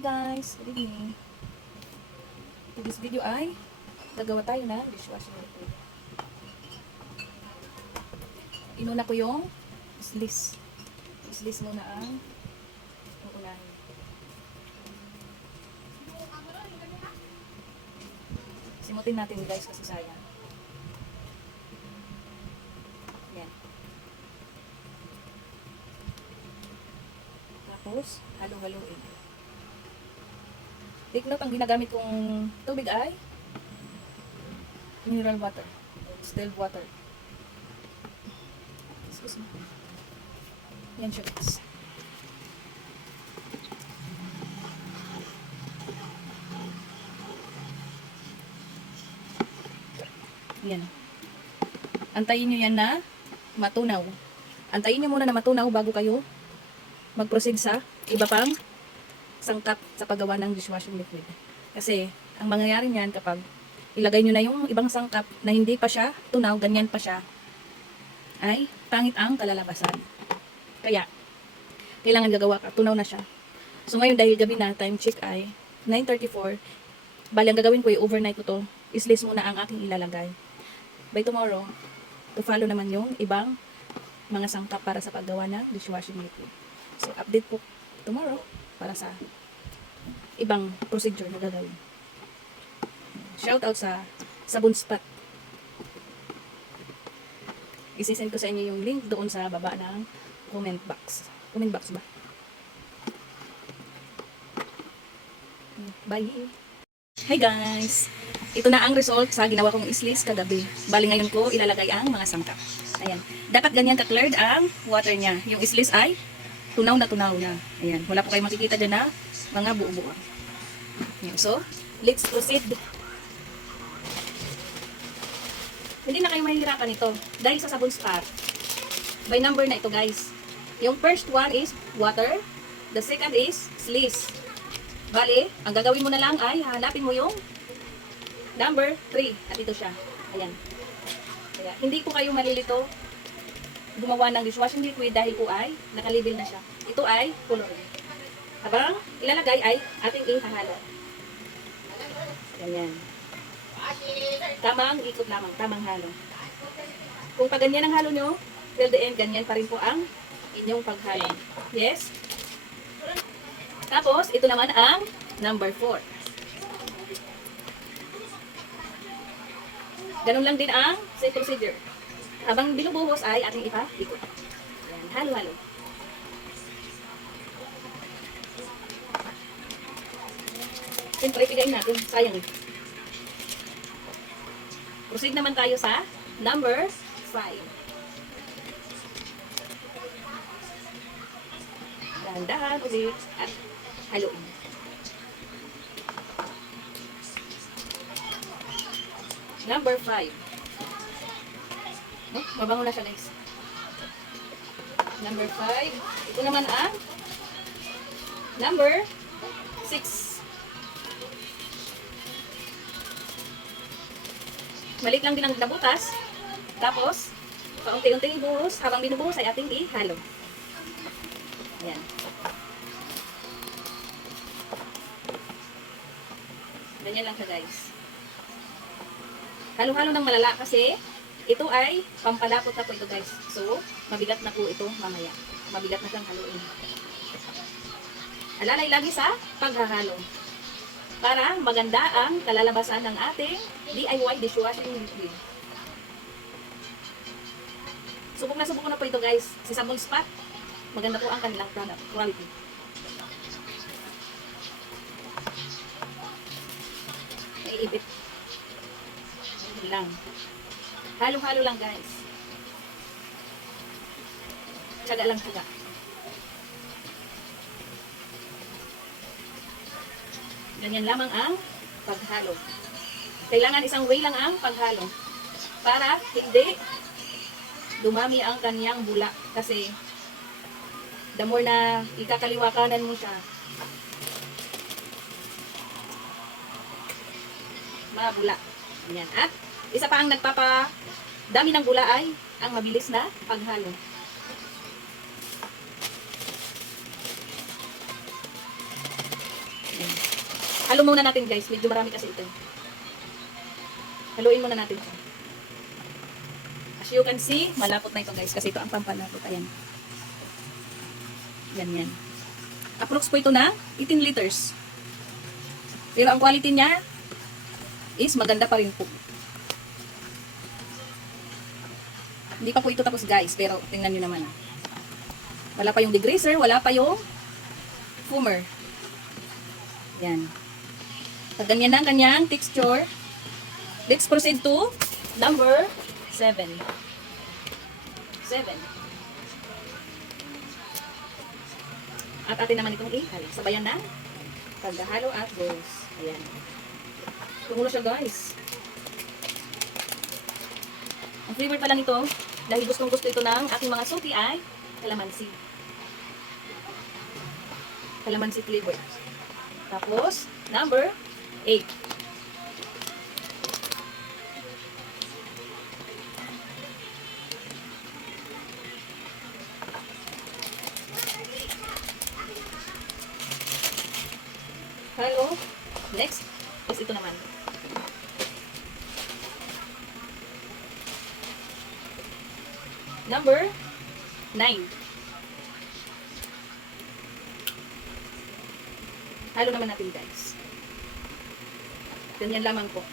Hi guys, good evening. In this video ay gagawa tayo ng dishwashing liquid. Inuna ko yung islis. Islis muna ang uunahin. Simutin natin guys kasi sayang. Yan. Tapos, halo-haloin. Take note, ang ginagamit kong tubig ay mineral water, distilled water. Excuse me. Yan siya guys. Yan. Antayin nyo yan na matunaw. Antayin nyo muna na matunaw bago kayo mag-proceed sa iba pang sangkap sa paggawa ng dishwashing liquid. Kasi, ang mangyayari niyan kapag ilagay nyo na yung ibang sangkap na hindi pa siya tunaw, ganyan pa siya, ay pangit ang kalalabasan. Kaya, kailangan gagawa ka, tunaw na siya. So ngayon dahil gabi na, time check ay 9:34, bali ang gagawin ko ay overnight ko to, islis muna ang aking ilalagay. By tomorrow, to follow naman yung ibang mga sangkap para sa paggawa ng dishwashing liquid. So update po tomorrow para sa ibang procedure na gagawin. Shout out sa Sabon Spot. Isisend ko sa inyo yung link doon sa baba ng comment box. Comment box ba? Bye! Hi guys! Ito na ang result sa ginawa kong islis kagabi. Bali ngayon ko ilalagay ang mga sangkap. Ayan. Dapat ganyan ka-cleared ang water niya. Yung islis ay tunaw na tunaw na. Ayan. Wala po kayo makikita dyan na mga buo-buo. So, let's proceed. Hindi na kayo mahihirapan ito. Dahil sa Sabon Spot. By number na ito guys. Yung first one is water. The second is slis. Bali, ang gagawin mo na lang ay hanapin mo yung number 3. At ito siya. Ayan. Kaya, hindi po kayo malilito gumawa ng dishwashing liquid dahil po ay nakalibel na siya. Ito ay color. Habang ilalagay ay ating ihahalo. Ganyan. Tamang ikot lamang, tamang halo. Kung pag ganyan ang halo nyo, till the end, ganyan pa rin po ang inyong paghalo. Yes? Tapos, ito naman ang number 4. Ganun lang din ang same procedure. Habang binubuhos ay ating ipa-ikot. Ayan, halo-halo. Siyempre, pigayin natin. Sayang eh. Proceed naman tayo sa number 5. Dahan-dahan ulit at haluin. Number 5. Oh, mabango na siya guys. Number 5. Ito naman ang number 6. Maliit lang din ang nabutas. Tapos, paunti-unting ibuhos. Habang binubuhos ay ating ihalo. Ayan. Ganyan lang siya guys. Halo-halo ng malala kasi ito ay pampalapot na po ito guys. So, mabigat na po ito mamaya. Mabigat na siyang haluin. Alalay lagi sa paghahalo. Para maganda ang kalalabasan ng ating DIY dishwashing liquid. Subok na po ito guys. Si Sabon Spot, maganda po ang kanilang product quality. Naiibit. Lang. Halo-halo lang guys. Tsaga lang tsaga. Ganyan lamang ang paghalo. Kailangan isang way lang ang paghalo. Para hindi dumami ang kanyang bula. Kasi the more na ikakaliwakanan mo siya, mabula. Ganyan. At isa pa ang nagpapadami ng bula ay ang mabilis na paghalo. Halo muna natin guys. Medyo marami kasi ito. Haluin muna natin ito. As you can see, malapot na ito guys. Kasi ito ang pampalapot. Ayan. Ganyan. Approx po ito na 18 liters. Pero ang quality niya is maganda pa rin po. Hindi pa po ito tapos guys. Pero tingnan nyo naman. Wala pa yung degreaser. Wala pa yung foamer. Yan. Pag ganyan na ang kanyang texture, let's proceed to number 7. 7. At atin naman itong ihalo. Sabayan na. Paghahalo at goes. Ayan. Tumulo siya guys. Ang flavor pa lang ito, dahil gustong gusto ito ng aking mga suki ay calamansi. Calamansi flavor. Tapos, number 8. Hello. Next is ito naman. Number 9. Halo naman natin guys. Ganyan lamang po.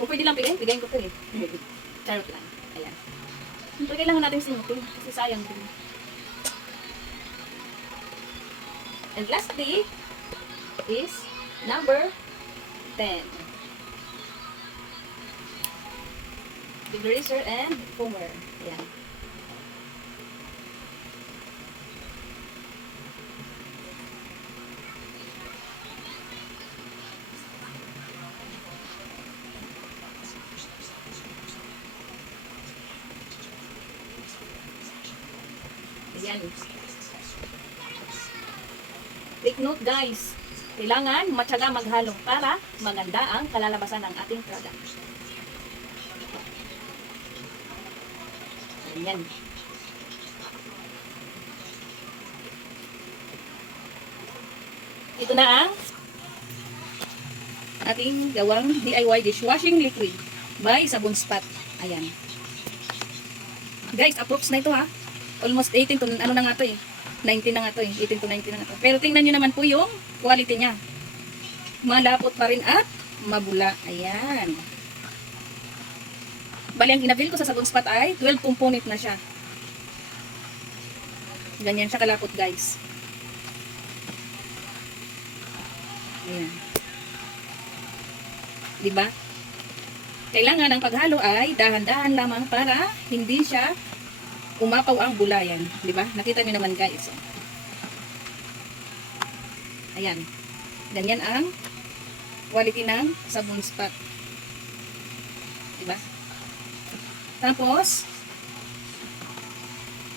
Kung pwede lang bigayin ko ito eh. Charot lang. Ayan. Pero kailangan natin sinutin kasi sayang din. And lastly is number 10. Degreaser and foamer. Ayan. Ayan. Take note guys, kailangan matyaga maghalo para maganda ang kalalabasan ng ating product. Ayan. Ito na ang ating gawang DIY dishwashing liquid by Sabon Spot. Ayan. Guys, approx na ito ha. Almost 18 to, ano na nga to eh. 19 na nga to eh. 18 to 19 na nga to. Pero tingnan nyo naman po yung quality niya. Malapot pa rin at mabula. Ayan. Bali, ang ginavil ko sa Sabon Spot ay 12 component na siya. Ganyan siya kalapot guys. Ayan. Diba? Kailangan ang paghalo ay dahan-dahan lamang para hindi siya umapaw ang bulayan. Diba? Nakita nyo naman guys. Ayan. Ganyan ang quality ng Sabon Spot. Diba? Tapos,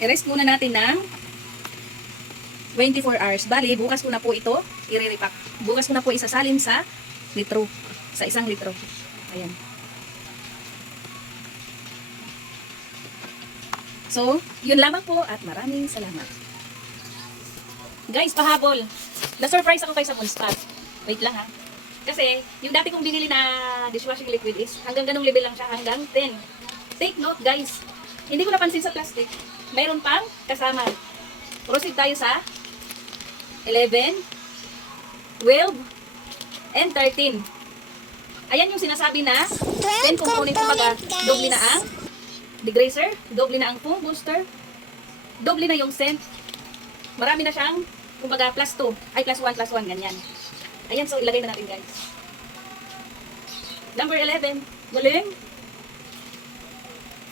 i-rest muna natin ng 24 hours. Bali, bukas ko na po ito i-repack. Bukas ko na po isasalin sa litro. Sa 1 litro. Ayan. So, yun lamang po at maraming salamat. Guys, pahabol. Na-surprise ako kay Sabon Spot. Wait lang ha. Kasi, yung dati kong binili na dishwashing liquid is hanggang ganung level lang siya, hanggang 10. Take note guys, hindi ko napansin sa plastic. Mayroon pang kasama. Proceed tayo sa 11, 12, and 13. Ayan yung sinasabi na 10 component, kumbaga, doble na ang degreaser, doble na ang foam booster, doble na yung scent. Marami na siyang, kumbaga, plus 2, ay plus 1, ganyan. Ayan, so ilagay na natin guys. Number 11, galing.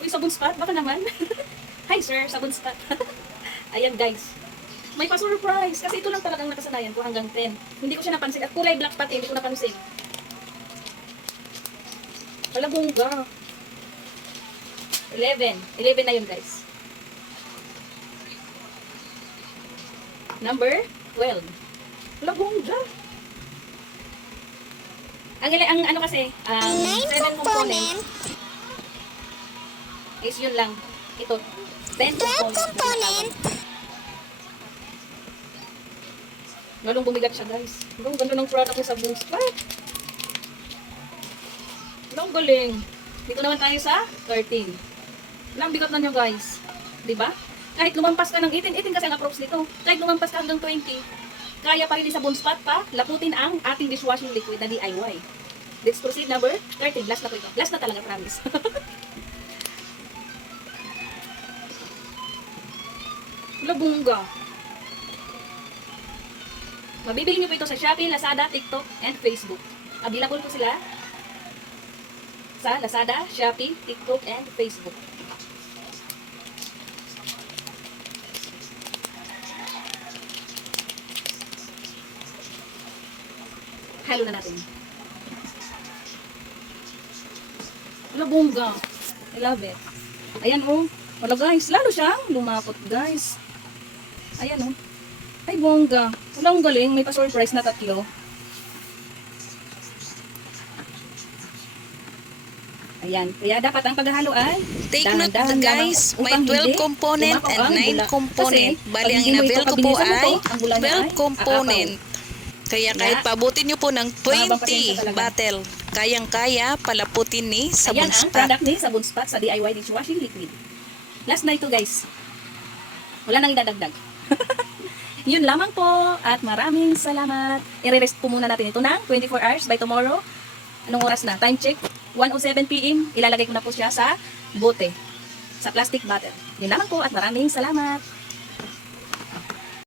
Uy, Sabon Spot, baka naman. Hi sir, Sabon Spot. Ayan guys. May pa-surprise. Kasi ito lang talagang nakasanayan ko hanggang 10. Hindi ko siya napansin. At kulay black pati, hindi ko napansin. Palabongga. 11. 11 na yun guys. Number 12. Labongga. Ang ano kasi, 7 component is yun lang. Ito, 10 component. Lalong bumigat siya, guys. Ang ganda ng product niya sa Boomspot. Ang galing. Dito naman tayo sa 13. Ang bigat na niya, guys. Diba? Kahit lumampas ka ng 18 kasi ang approach nito. Kahit lumampas ka hanggang 20, kaya pa rin sa Boomspot pa laputin ang ating dishwashing liquid na DIY. Let's proceed number 13. Last na po ito. Last na talaga, promise. Labungga. Mabibili niyo po ito sa Shopee, Lazada, TikTok, and Facebook. Available po sila sa Lazada, Shopee, TikTok, and Facebook. Halo na natin. Labungga. I love it. Ayan oh. Wala guys. Lalo siyang lumapot guys. Ayan oh. Ay bongga. Walang galing. May pa-surprise na 3. Ayan. Kaya dapat ang paghahalo ay Take note guys, may 12 component and 9 component. Bali ang inavel ko po ay 12 component. Kaya kahit pabutin nyo po ng 20 bottle, kayang-kaya palaputin ni Sabon Ayan ang Spot. product ni Sabon Spot sa DIY dishwashing liquid. Last na ito guys. Wala nang idadagdag. Yun lamang po at maraming salamat. I-rest po muna natin ito ng 24 hours by tomorrow. Anong oras na? Time check. 1:07 PM. Ilalagay ko na po siya sa bote. Sa plastic bottle. Yun lamang po at maraming salamat.